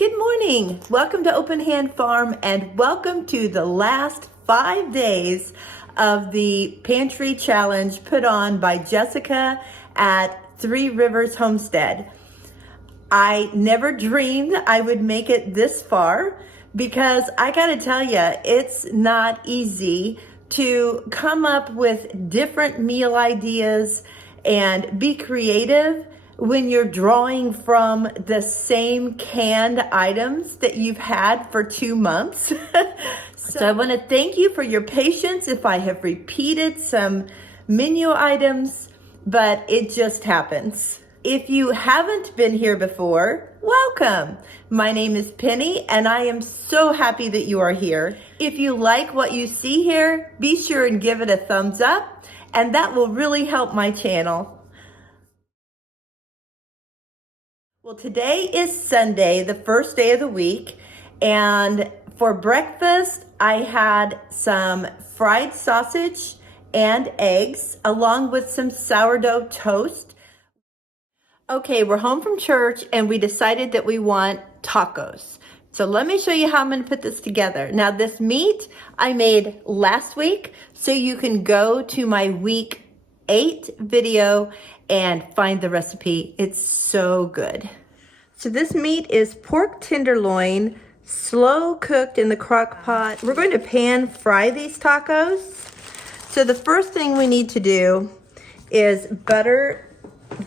Good morning. Welcome to Open Hand Farm and welcome to the last 5 days of the Pantry Challenge put on by Jessica at Three Rivers Homestead. I never dreamed I would make it this far because I gotta tell you, it's not easy to come up with different meal ideas and be creative when you're drawing from the same canned items that you've had for 2 months. So I want to thank you for your patience if I have repeated some menu items, but it just happens. If you haven't been here before, welcome. My name is Penny and I am so happy that you are here. If you like what you see here, be sure and give it a thumbs up and that will really help my channel. Well, today is Sunday, the first day of the week, and for breakfast, I had some fried sausage and eggs, along with some sourdough toast. Okay, we're home from church, and we decided that we want tacos. So let me show you how I'm gonna put this together. Now, this meat I made last week, so you can go to my week 8 video and find the recipe. It's so good. So this meat is pork tenderloin, slow cooked in the crock pot. We're going to pan fry these tacos. So the first thing we need to do is butter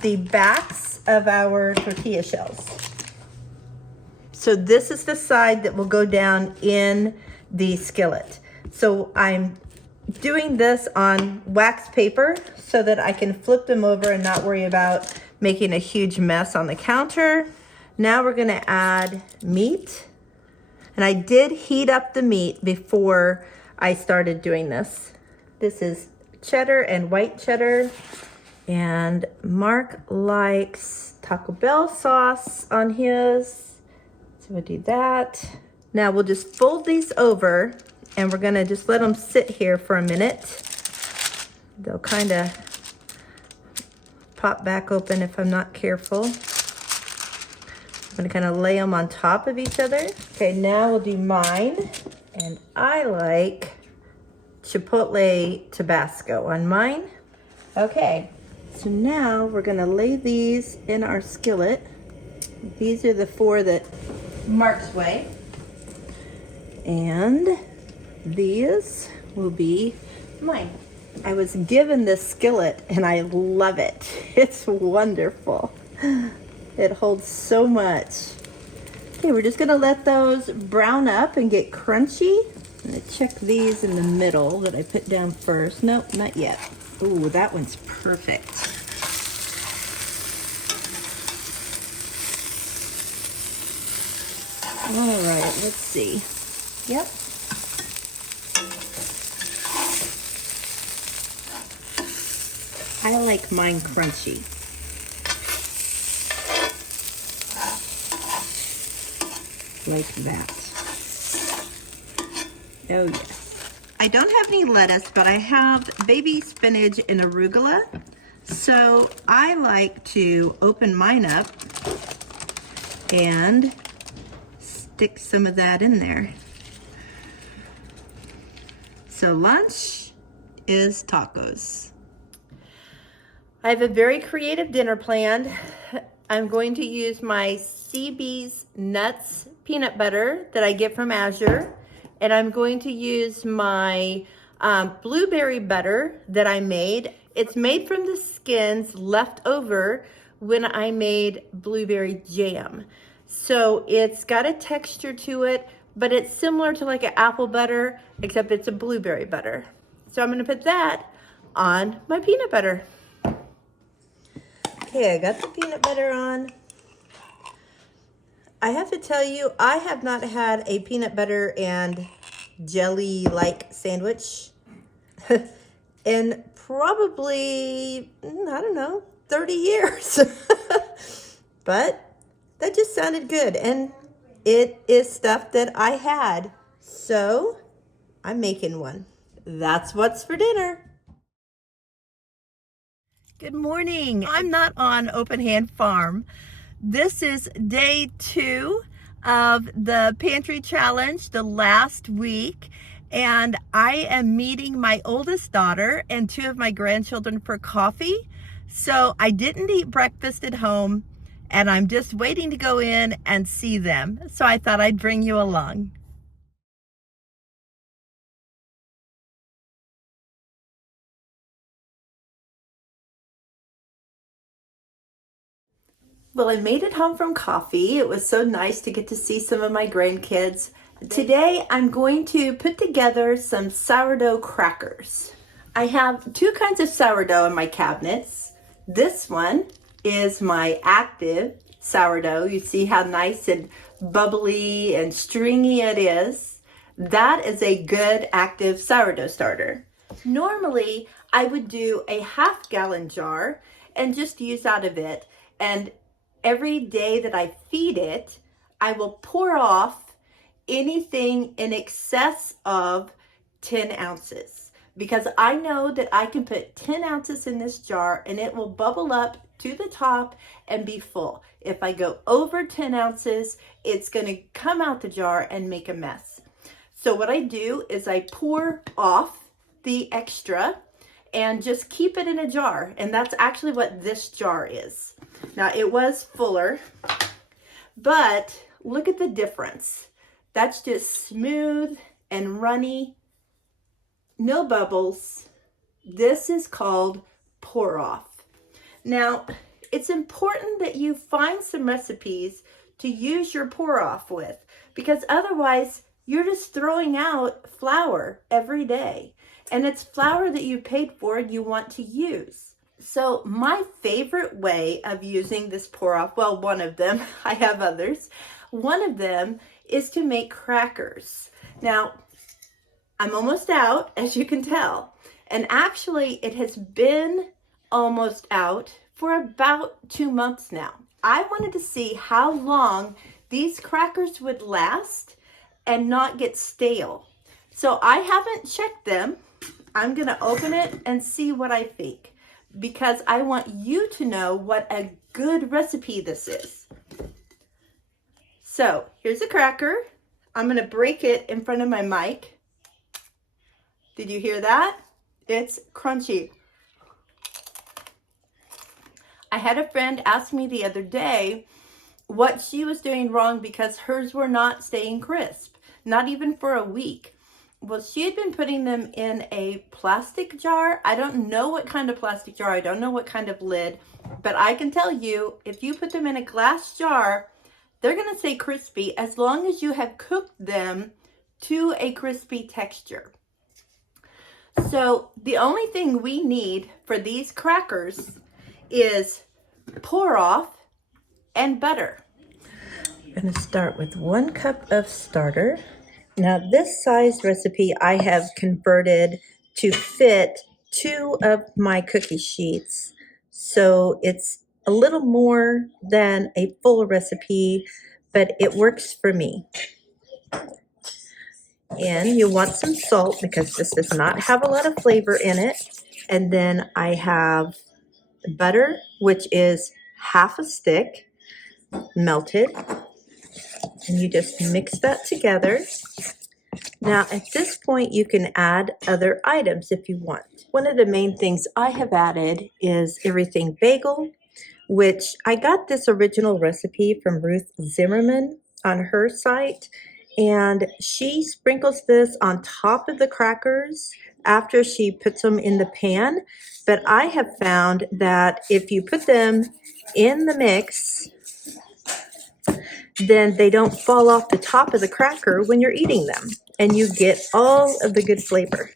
the backs of our tortilla shells. So this is the side that will go down in the skillet. So I'm doing this on wax paper so that I can flip them over and not worry about making a huge mess on the counter. Now we're gonna add meat. And I did heat up the meat before I started doing this. This is cheddar and white cheddar. And Mark likes Taco Bell sauce on his. So we'll do that. Now we'll just fold these over and we're gonna just let them sit here for a minute. They'll kind of pop back open if I'm not careful. I'm gonna kind of lay them on top of each other. Okay, now we'll do mine. And I like Chipotle Tabasco on mine. Okay, so now we're gonna lay these in our skillet. These are the 4 that Mark's way. And these will be mine. I was given this skillet and I love it. It's wonderful. It holds so much. Okay, we're just gonna let those brown up and get crunchy. I'm gonna check these in the middle that I put down first. Nope, not yet. Ooh, that one's perfect. All right, let's see. Yep. I like mine crunchy. Like that. Oh yes. I don't have any lettuce, but I have baby spinach and arugula. So I like to open mine up and stick some of that in there. So lunch is tacos. I have a very creative dinner planned. I'm going to use my CB's Nuts peanut butter that I get from Azure, and I'm going to use my blueberry butter that I made. It's made from the skins left over when I made blueberry jam. So it's got a texture to it, but it's similar to like an apple butter, except it's a blueberry butter. So I'm gonna put that on my peanut butter. Okay, I got the peanut butter on. I have to tell you, I have not had a peanut butter and jelly-like sandwich in probably, I don't know, 30 years. But that just sounded good, and it is stuff that I had. So I'm making one. That's what's for dinner. Good morning. I'm not on Open Hand Farm. This is day 2 of the Pantry Challenge, the last week, and I am meeting my oldest daughter and two of my grandchildren for coffee. So I didn't eat breakfast at home, and I'm just waiting to go in and see them. So I thought I'd bring you along. Well, I made it home from coffee. It was so nice to get to see some of my grandkids. Today, I'm going to put together some sourdough crackers. I have two kinds of sourdough in my cabinets. This one is my active sourdough. You see how nice and bubbly and stringy it is. That is a good active sourdough starter. Normally, I would do a half-gallon jar and just use out of it. And every day that I feed it, I will pour off anything in excess of 10 ounces, because I know that I can put 10 ounces in this jar and it will bubble up to the top and be full. If I go over 10 ounces, it's going to come out the jar and make a mess. So what I do is I pour off the extra and just keep it in a jar. And that's actually what this jar is. Now, it was fuller, but look at the difference. That's just smooth and runny, no bubbles. This is called pour off. Now, it's important that you find some recipes to use your pour off with, because otherwise you're just throwing out flour every day. And it's flour that you paid for and you want to use. So my favorite way of using this pour off, well, one of them, I have others. One of them is to make crackers. Now, I'm almost out, as you can tell. And actually, it has been almost out for about 2 months now. I wanted to see how long these crackers would last and not get stale. So I haven't checked them. I'm gonna open it and see what I think, because I want you to know what a good recipe this is. So here's a cracker. I'm gonna break it in front of my mic. Did you hear that? It's crunchy. I had a friend ask me the other day what she was doing wrong because hers were not staying crisp, not even for a week. Well, she had been putting them in a plastic jar. I don't know what kind of plastic jar. I don't know what kind of lid, but I can tell you, if you put them in a glass jar, they're gonna stay crispy as long as you have cooked them to a crispy texture. So the only thing we need for these crackers is pour off and butter. I'm gonna start with 1 cup of starter. Now this size recipe I have converted to fit 2 of my cookie sheets. So it's a little more than a full recipe, but it works for me. And you want some salt because this does not have a lot of flavor in it. And then I have butter, which is half a stick, melted. And you just mix that together. Now, at this point, you can add other items if you want. One of the main things I have added is everything bagel, which I got this original recipe from Ruth Zimmerman on her site. And she sprinkles this on top of the crackers after she puts them in the pan. But I have found that if you put them in the mix, then they don't fall off the top of the cracker when you're eating them, and you get all of the good flavor.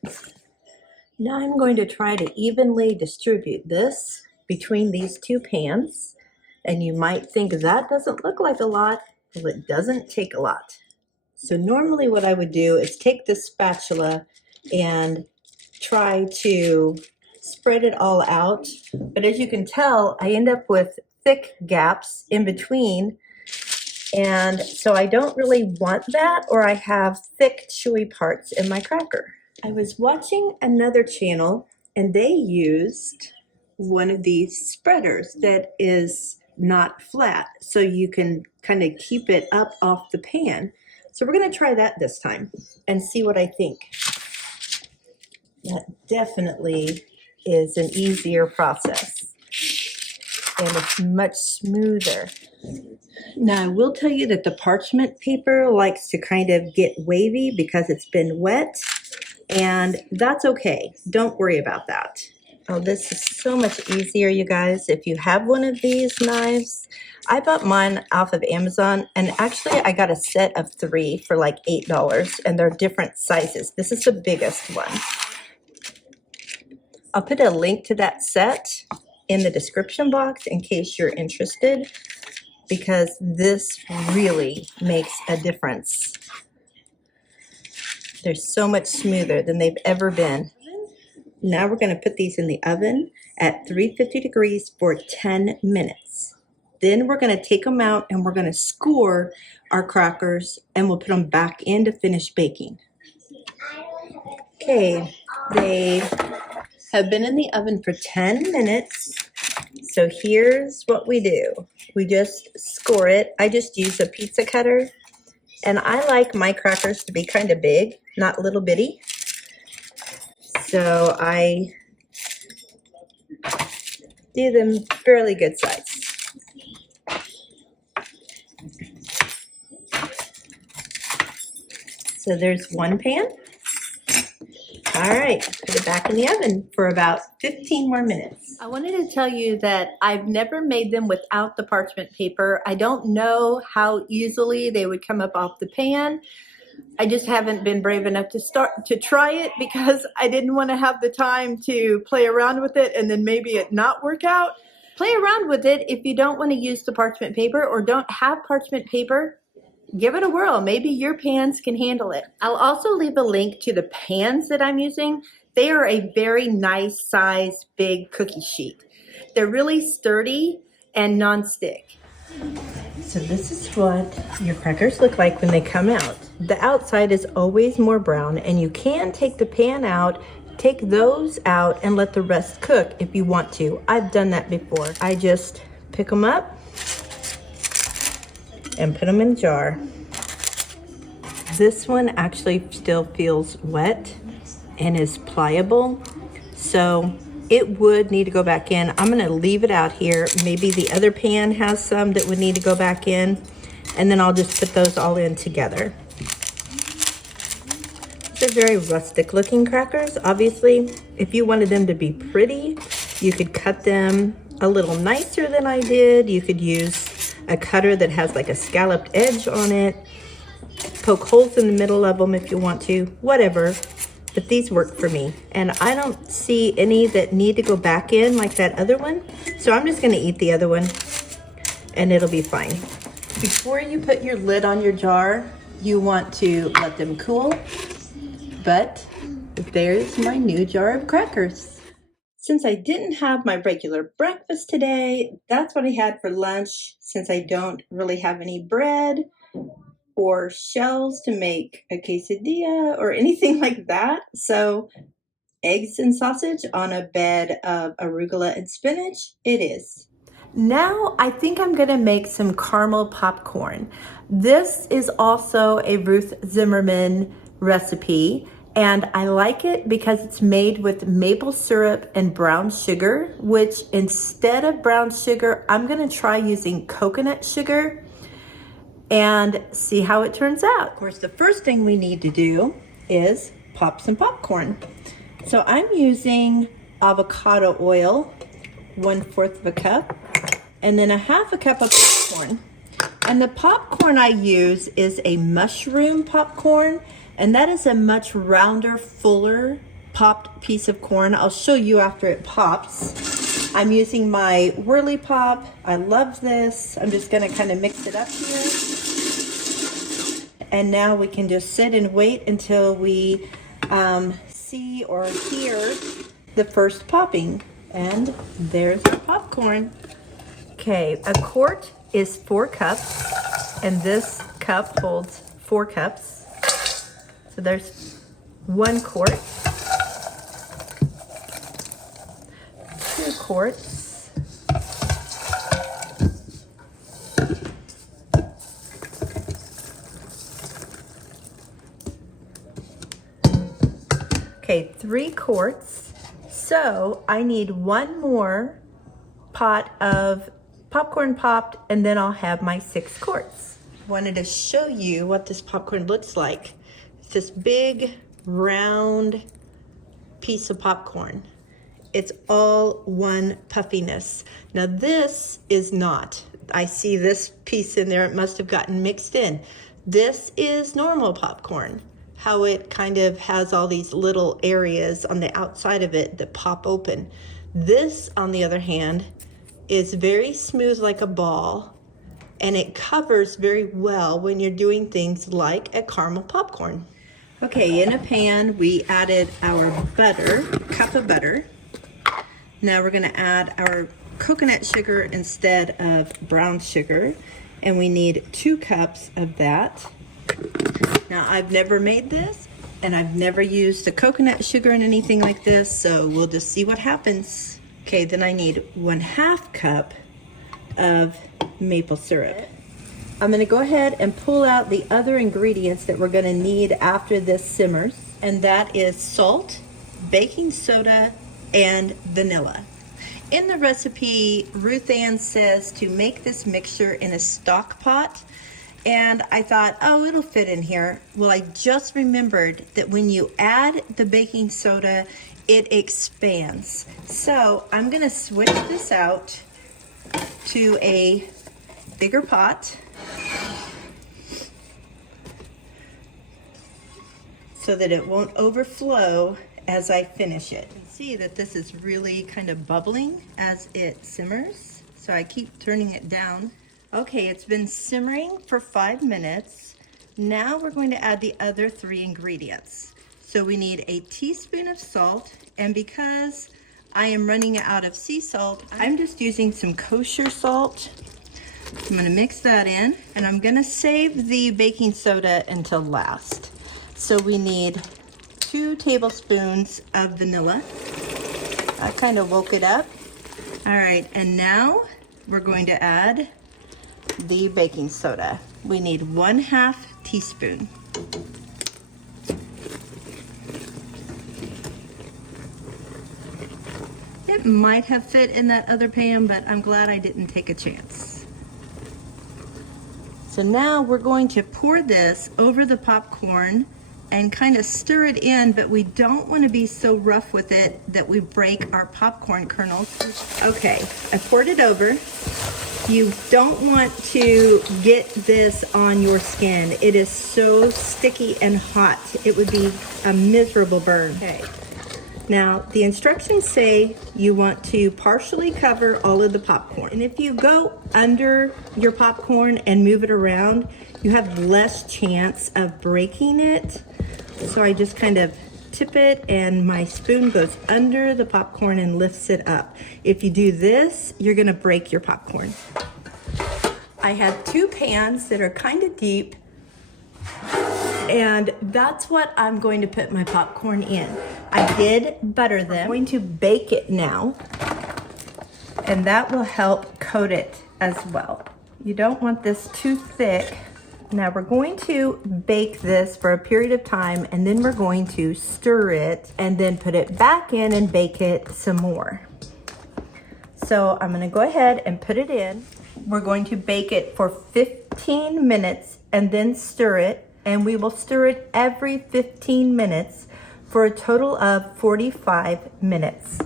Now I'm going to try to evenly distribute this between these 2 pans, and you might think that doesn't look like a lot. Well, it doesn't take a lot. So normally what I would do is take this spatula and try to spread it all out, but as you can tell, I end up with thick gaps in between. And so I don't really want that, or I have thick, chewy parts in my cracker. I was watching another channel and they used one of these spreaders that is not flat, so you can kind of keep it up off the pan. So we're going to try that this time and see what I think. That definitely is an easier process, and it's much smoother. Now, I will tell you that the parchment paper likes to kind of get wavy because it's been wet, and that's okay. Don't worry about that. Oh, this is so much easier, you guys. If you have one of these knives, I bought mine off of Amazon, and actually I got a set of 3 for like $8, and they're different sizes. This is the biggest one. I'll put a link to that set in the description box in case you're interested, because this really makes a difference. They're so much smoother than they've ever been. Now we're going to put these in the oven at 350 degrees for 10 minutes. Then we're going to take them out and we're going to score our crackers, and we'll put them back in to finish baking. Okay, they have been in the oven for 10 minutes. So here's what we do. We just score it. I just use a pizza cutter, and I like my crackers to be kind of big, not little bitty. So I do them fairly good size. So there's one pan. All right, put it back in the oven for about 15 more minutes. I wanted to tell you that I've never made them without the parchment paper. I don't know how easily they would come up off the pan. I just haven't been brave enough to try it because I didn't want to have the time to play around with it and then maybe it not work out. Play around with it if you don't want to use the parchment paper or don't have parchment paper. Give it a whirl. Maybe your pans can handle it. I'll also leave a link to the pans that I'm using. They are a very nice size, big cookie sheet. They're really sturdy and non-stick. So this is what your crackers look like when they come out. The outside is always more brown, and you can take the pan out, take those out, and let the rest cook if you want to. I've done that before. I just pick them up and put them in a jar. This one actually still feels wet and is pliable, so it would need to go back in. I'm gonna leave it out here. Maybe the other pan has some that would need to go back in, and then I'll just put those all in together. They're very rustic looking crackers. Obviously, if you wanted them to be pretty, you could cut them a little nicer than I did. You could use a cutter that has like a scalloped edge on it. Poke holes in the middle of them if you want to, whatever. But these work for me, and I don't see any that need to go back in like that other one. So I'm just gonna eat the other one and it'll be fine. Before you put your lid on your jar, you want to let them cool. But there's my new jar of crackers. Since I didn't have my regular breakfast today, that's what I had for lunch, since I don't really have any bread or shells to make a quesadilla or anything like that. So eggs and sausage on a bed of arugula and spinach, it is. Now I think I'm gonna make some caramel popcorn. This is also a Ruth Zimmerman recipe, and I like it because it's made with maple syrup and brown sugar, which instead of brown sugar, I'm gonna try using coconut sugar and see how it turns out. Of course, the first thing we need to do is pop some popcorn. So I'm using avocado oil, 1/4 of a cup, and then a 1/2 cup of popcorn. And the popcorn I use is a mushroom popcorn, and that is a much rounder, fuller popped piece of corn. I'll show you after it pops. I'm using my Whirly Pop. I love this. I'm just gonna kind of mix it up here. And now we can just sit and wait until we see or hear the first popping. And there's the popcorn. Okay, a quart is 4 cups, and this cup holds 4 cups. So there's 1 quart, 2 quarts, Okay, 3 quarts. So I need 1 more pot of popcorn popped, and then I'll have my 6 quarts. Wanted to show you what this popcorn looks like. It's this big, round piece of popcorn. It's all one puffiness. Now this is not. I see this piece in there. It must have gotten mixed in. This is normal popcorn. How it kind of has all these little areas on the outside of it that pop open. This, on the other hand, is very smooth like a ball, and it covers very well when you're doing things like a caramel popcorn. Okay, in a pan, we added our butter, cup of butter. Now we're gonna add our coconut sugar instead of brown sugar, and we need 2 cups of that. Now I've never made this, and I've never used the coconut sugar in anything like this, so we'll just see what happens. Okay, then I need 1/2 cup of maple syrup. I'm gonna go ahead and pull out the other ingredients that we're gonna need after this simmers, and that is salt, baking soda, and vanilla. In the recipe, Ruth Ann says to make this mixture in a stock pot, and I thought, oh, it'll fit in here. Well, I just remembered that when you add the baking soda, it expands. So I'm gonna switch this out to a bigger pot so that it won't overflow as I finish it. You can see that this is really kind of bubbling as it simmers, so I keep turning it down. Okay, it's been simmering for 5 minutes. Now we're going to add the other 3 ingredients. So we need a teaspoon of salt, and because I am running out of sea salt, I'm just using some kosher salt. I'm gonna mix that in, and I'm gonna save the baking soda until last. So we need 2 tablespoons of vanilla. I kind of woke it up. All right, and now we're going to add the baking soda. We need 1/2 teaspoon. It might have fit in that other pan, but I'm glad I didn't take a chance. So now we're going to pour this over the popcorn and kind of stir it in, but we don't want to be so rough with it that we break our popcorn kernels. Okay, I poured it over. You don't want to get this on your skin. It is so sticky and hot. It would be a miserable burn. Okay. Now, the instructions say you want to partially cover all of the popcorn. And if you go under your popcorn and move it around, you have less chance of breaking it. So I just kind of tip it, and my spoon goes under the popcorn and lifts it up. If you do this, you're gonna break your popcorn. I have 2 pans that are kind of deep, and that's what I'm going to put my popcorn in. I did butter them. I'm going to bake it now, and that will help coat it as well. You don't want this too thick. Now we're going to bake this for a period of time, and then we're going to stir it and then put it back in and bake it some more. So I'm gonna go ahead and put it in. We're going to bake it for 15 minutes and then stir it, and we will stir it every 15 minutes for a total of 45 minutes.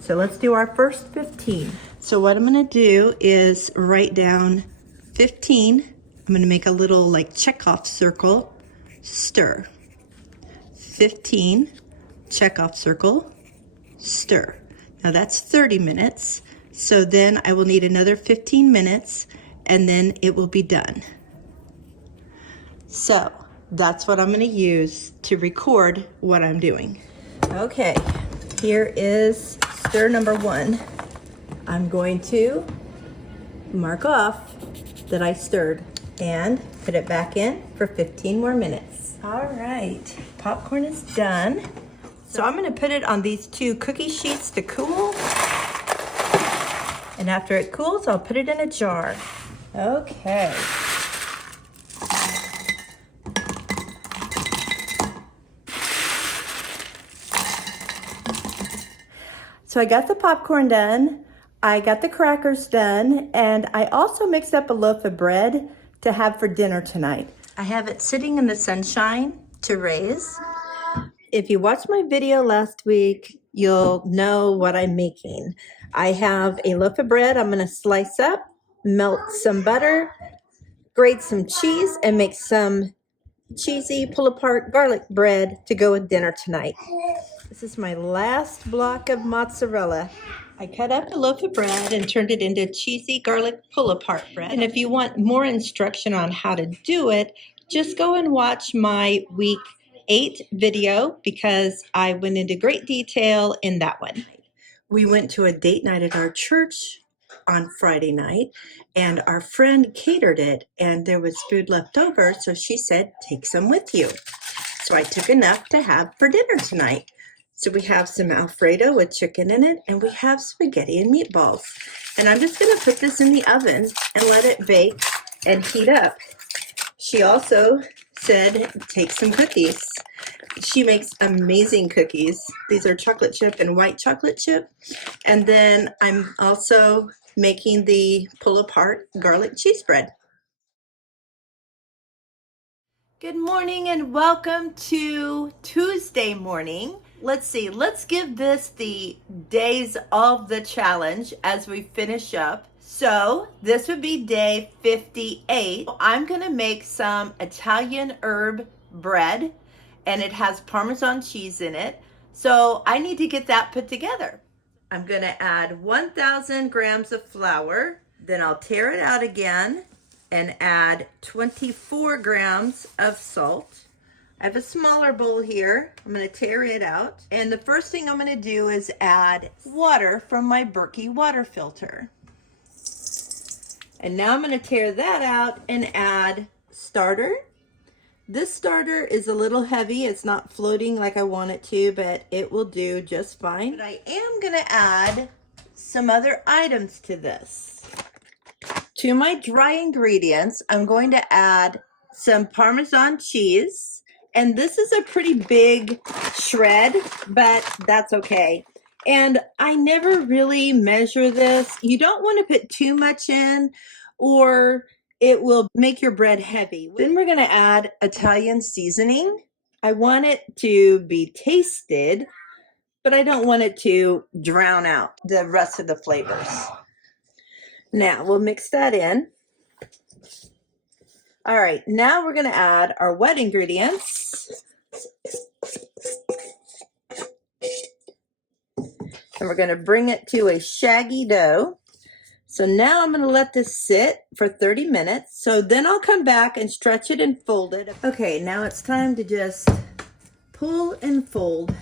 So let's do our first 15. So what I'm gonna do is write down 15. I'm gonna make a little like check-off circle, stir. 15, check-off circle, stir. Now that's 30 minutes. So then I will need another 15 minutes, and then it will be done. So that's what I'm gonna use to record what I'm doing. Okay, here is stir number 1. I'm going to mark off that I stirred and put it back in for 15 more minutes. All right, popcorn is done. So I'm gonna put it on these 2 cookie sheets to cool. And after it cools, I'll put it in a jar. Okay. So I got the popcorn done, I got the crackers done, and I also mixed up a loaf of bread to have for dinner tonight. I have it sitting in the sunshine to raise. If you watched my video last week, you'll know what I'm making. I have a loaf of bread I'm gonna slice up, melt some butter, grate some cheese, and make some cheesy pull-apart garlic bread to go with dinner tonight. This is my last block of mozzarella. I cut up a loaf of bread and turned it into cheesy garlic pull-apart bread. And if you want more instruction on how to do it, just go and watch my week 8 video because I went into great detail in that one. We went to a date night at our church on Friday night, and our friend catered it, and there was food left over, so she said, take some with you. So I took enough to have for dinner tonight. So we have some Alfredo with chicken in it, and we have spaghetti and meatballs. And I'm just gonna put this in the oven and let it bake and heat up. She also said, take some cookies. She makes amazing cookies. These are chocolate chip and white chocolate chip. And then I'm also making the pull-apart garlic cheese bread. Good morning and welcome to Tuesday morning. Let's see, let's give this the days of the challenge as we finish up. So this would be day 58. I'm gonna make some Italian herb bread, and it has Parmesan cheese in it. So I need to get that put together. I'm gonna add 1,000 grams of flour, then I'll tear it out again and add 24 grams of salt. I have a smaller bowl here. I'm gonna tear it out. And the first thing I'm gonna do is add water from my Berkey water filter. And now I'm gonna tear that out and add starter. This starter is a little heavy. It's not floating like I want it to, but it will do just fine. But I am gonna add some other items to this. To my dry ingredients, I'm going to add some Parmesan cheese. And this is a pretty big shred, but that's okay. And I never really measure this. You don't want to put too much in or it will make your bread heavy. Then we're going to add Italian seasoning. I want it to be tasted, but I don't want it to drown out the rest of the flavors. Now we'll mix that in. All right, now we're gonna add our wet ingredients. And we're gonna bring it to a shaggy dough. So now I'm gonna let this sit for 30 minutes. So then I'll come back and stretch it and fold it. Okay, now it's time to just pull and fold.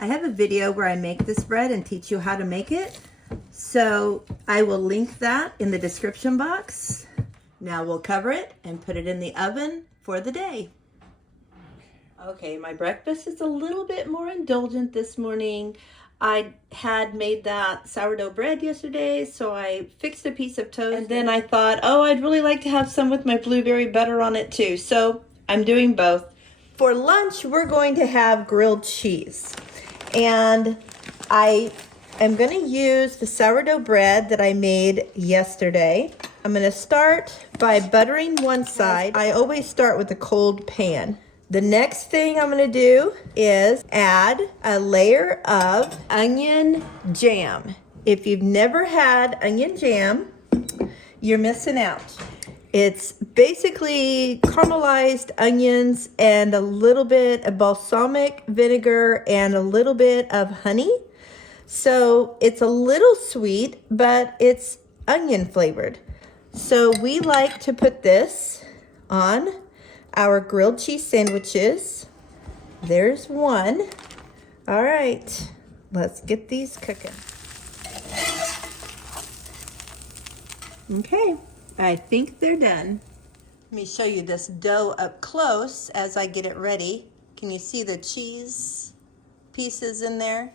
I have a video where I make this bread and teach you how to make it. So I will link that in the description box. Now we'll cover it and put it in the oven for the day. Okay, my breakfast is a little bit more indulgent this morning. I had made that sourdough bread yesterday, so I fixed a piece of toast. And then I thought, oh, I'd really like to have some with my blueberry butter on it too. So I'm doing both. For lunch, we're going to have grilled cheese. And I am going to use the sourdough bread that I made yesterday. I'm going to start by buttering one side. I always start with a cold pan. The next thing I'm going to do is add a layer of onion jam. If you've never had onion jam, you're missing out. It's basically caramelized onions and a little bit of balsamic vinegar and a little bit of honey. So it's a little sweet, but it's onion flavored. So we like to put this on our grilled cheese sandwiches. There's one. All right, let's get these cooking. Okay, I think they're done. Let me show you this dough up close as I get it ready. Can you see the cheese pieces in there?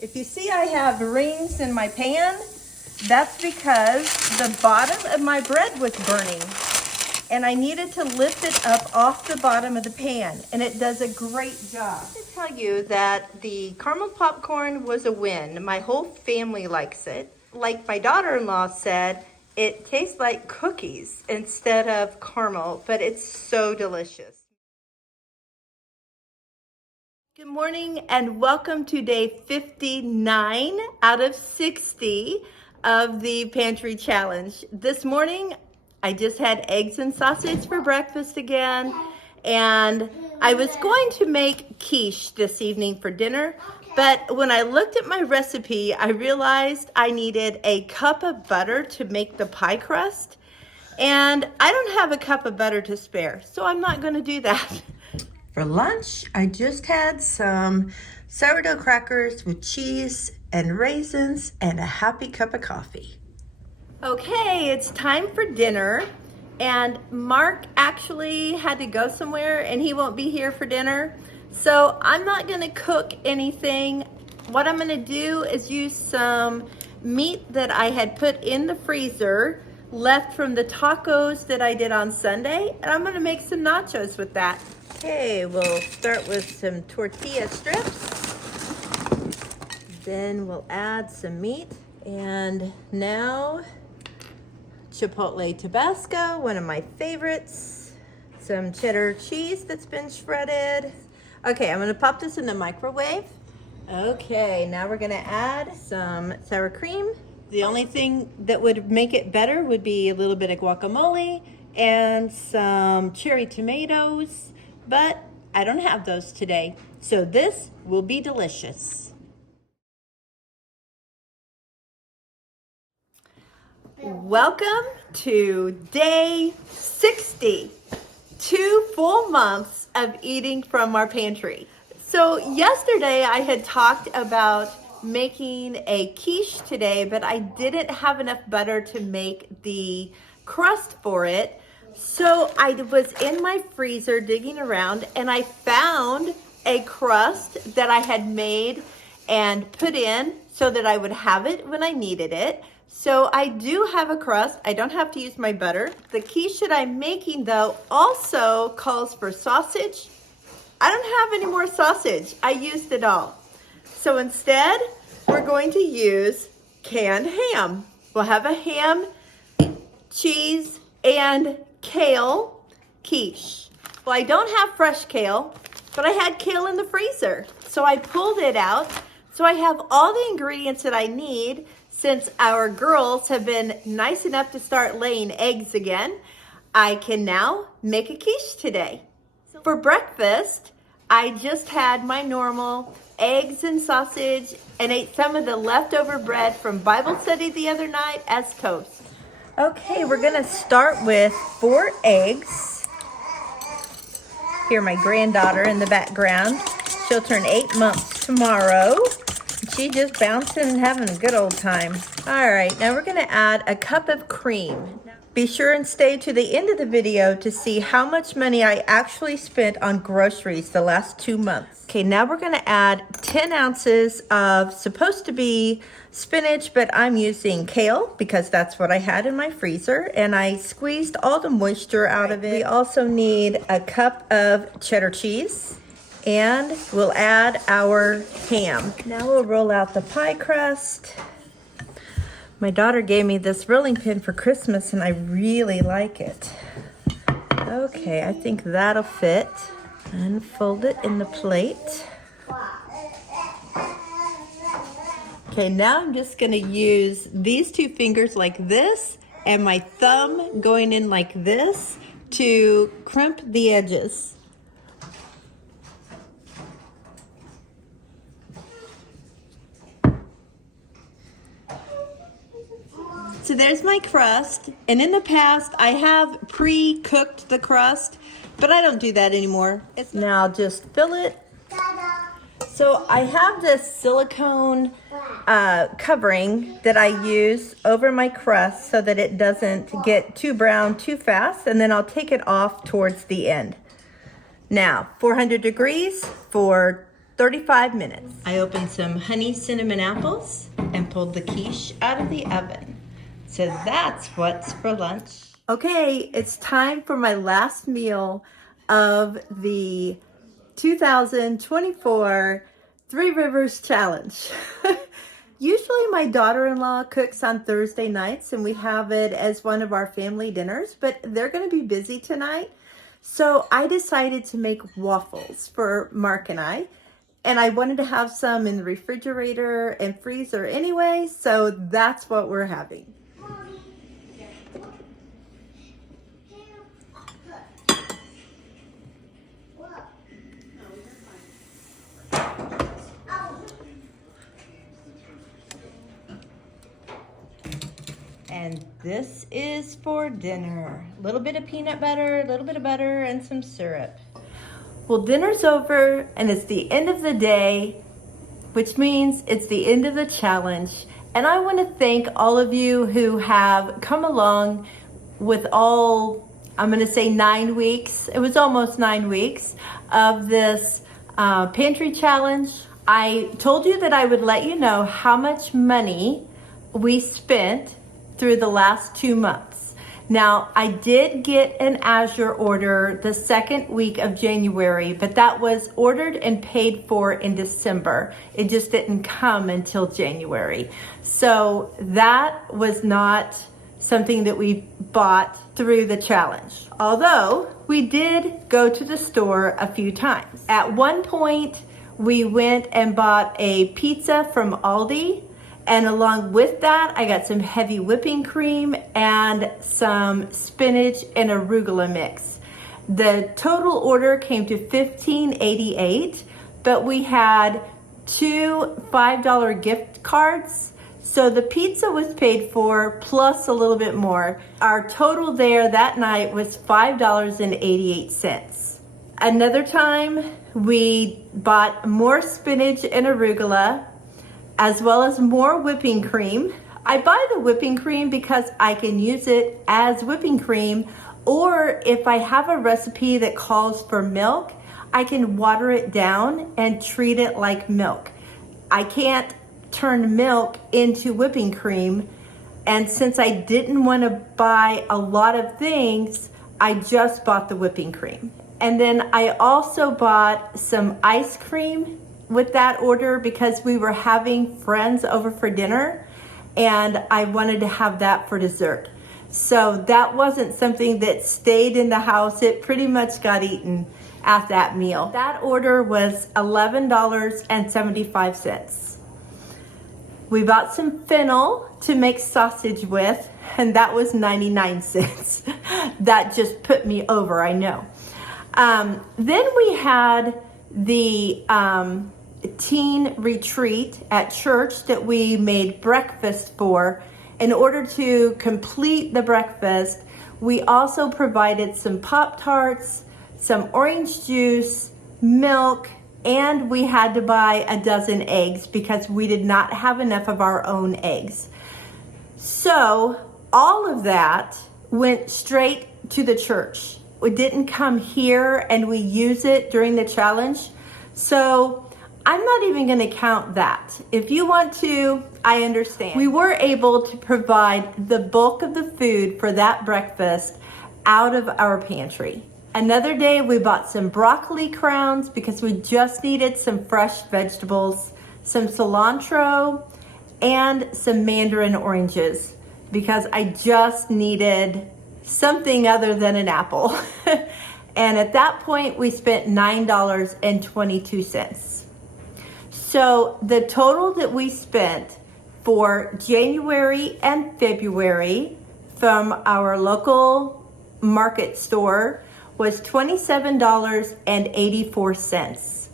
If you see I have rings in my pan, That's because the bottom of my bread was burning and I needed to lift it up off the bottom of the pan, and it does a great job. I tell you that the caramel popcorn was a win. My whole family likes it. Like my daughter-in-law said, it tastes like cookies instead of caramel, but it's so delicious. Good morning and welcome to day 59 out of 60 of the Pantry Challenge. This morning, I just had eggs and sausage for breakfast again, and I was going to make quiche this evening for dinner, but when I looked at my recipe, I realized I needed a cup of butter to make the pie crust, and I don't have a cup of butter to spare, so I'm not going to do that. For lunch, I just had some sourdough crackers with cheese and raisins and a happy cup of coffee. Okay, it's time for dinner, and Mark actually had to go somewhere and he won't be here for dinner, so I'm not gonna cook anything. What I'm gonna do is use some meat that I had put in the freezer left from the tacos that I did on Sunday, and I'm gonna make some nachos with that. Okay, we'll start with some tortilla strips, then we'll add some meat, and now Chipotle Tabasco, one of my favorites. Some cheddar cheese that's been shredded. Okay, I'm gonna pop this in the microwave. Okay, now we're gonna add some sour cream. The only thing that would make it better would be a little bit of guacamole and some cherry tomatoes, but I don't have those today, so this will be delicious. Welcome to day 60, 2 full months of eating from our pantry. So yesterday I had talked about making a quiche today, but I didn't have enough butter to make the crust for it. So I was in my freezer digging around and I found a crust that I had made and put in so that I would have it when I needed it. So I do have a crust. I don't have to use my butter. The quiche that I'm making though also calls for sausage. I don't have any more sausage. I used it all. So instead, we're going to use canned ham. We'll have a ham, cheese, and kale quiche. Well, I don't have fresh kale, but I had kale in the freezer. So I pulled it out. So I have all the ingredients that I need since our girls have been nice enough to start laying eggs again. I can now make a quiche today. For breakfast, I just had my normal eggs and sausage and ate some of the leftover bread from Bible study the other night as toast. Okay, we're gonna start with 4 eggs. Here, my granddaughter in the background. She'll turn 8 months tomorrow. She just bouncing and having a good old time. All right, now we're gonna add a cup of cream. Be sure and stay to the end of the video to see how much money I actually spent on groceries the last 2 months. Okay, now we're gonna add 10 ounces of supposed to be spinach, but I'm using kale because that's what I had in my freezer, and I squeezed all the moisture out of it. We also need a cup of cheddar cheese, and we'll add our ham. Now we'll roll out the pie crust. My daughter gave me this rolling pin for Christmas and I really like it. Okay, I think that'll fit. And fold it in the plate. Okay, now I'm just gonna use these 2 fingers like this and my thumb going in like this to crimp the edges. So there's my crust, and in the past I have pre-cooked the crust, but I don't do that anymore. Now just fill it. So I have this silicone covering that I use over my crust so that it doesn't get too brown too fast, and then I'll take it off towards the end. Now, 400 degrees for 35 minutes. I opened some honey cinnamon apples and pulled the quiche out of the oven. So that's what's for lunch. Okay, it's time for my last meal of the 2024 Three Rivers Challenge. Usually my daughter-in-law cooks on Thursday nights and we have it as one of our family dinners, but they're going to be busy tonight. So I decided to make waffles for Mark and I wanted to have some in the refrigerator and freezer anyway, so that's what we're having. And this is for dinner. A little bit of peanut butter, a little bit of butter, and some syrup. Well, dinner's over, and it's the end of the day, which means it's the end of the challenge. And I want to thank all of you who have come along with all, I'm going to say 9 weeks. It was almost 9 weeks of this pantry challenge. I told you that I would let you know how much money we spent through the last 2 months. Now, I did get an Azure order the second week of January, but that was ordered and paid for in December. It just didn't come until January. So that was not something that we bought through the challenge. Although we did go to the store a few times. At one point, we went and bought a pizza from Aldi. And along with that, I got some heavy whipping cream and some spinach and arugula mix. The total order came to $15.88, but we had 2 $5 gift cards. So the pizza was paid for plus a little bit more. Our total there that night was $5.88. Another time, we bought more spinach and arugula, as well as more whipping cream. I buy the whipping cream because I can use it as whipping cream, or if I have a recipe that calls for milk, I can water it down and treat it like milk. I can't turn milk into whipping cream, and since I didn't want to buy a lot of things, I just bought the whipping cream. And then I also bought some ice cream with that order because we were having friends over for dinner and I wanted to have that for dessert. So that wasn't something that stayed in the house. It pretty much got eaten at that meal. That order was $11.75. We bought some fennel to make sausage with, and that was 99 cents. That just put me over, I know. Then we had the teen retreat at church that we made breakfast for. In order to complete the breakfast, we also provided some Pop-Tarts, some orange juice, milk, and we had to buy a dozen eggs because we did not have enough of our own eggs. So all of that went straight to the church. It didn't come here and we use it during the challenge. So I'm not even going to count that. If you want to, I understand. We were able to provide the bulk of the food for that breakfast out of our pantry. Another day we bought some broccoli crowns because we just needed some fresh vegetables, some cilantro, and some mandarin oranges because I just needed something other than an apple. And at that point we spent $9.22. So the total that we spent for January and February from our local market store was $27.84.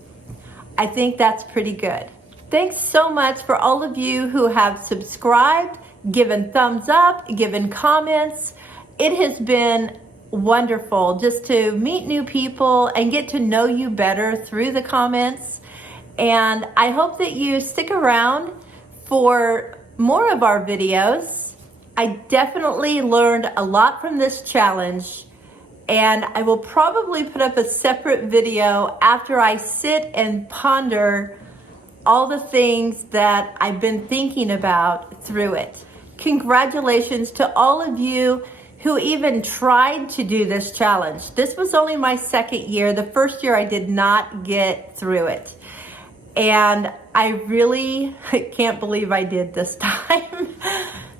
I think that's pretty good. Thanks so much for all of you who have subscribed, given thumbs up, given comments. It has been wonderful just to meet new people and get to know you better through the comments. And I hope that you stick around for more of our videos. I definitely learned a lot from this challenge, And I will probably put up a separate video after I sit and ponder all the things that I've been thinking about through it. Congratulations to all of you who even tried to do this challenge. This was only my second year. The first year I did not get through it. And I really can't believe I did this time.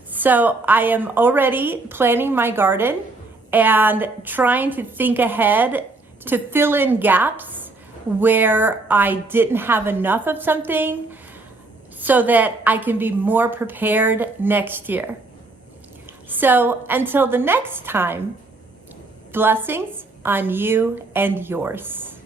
So I am already planning my garden and trying to think ahead to fill in gaps where I didn't have enough of something so that I can be more prepared next year. So until the next time, blessings on you and yours.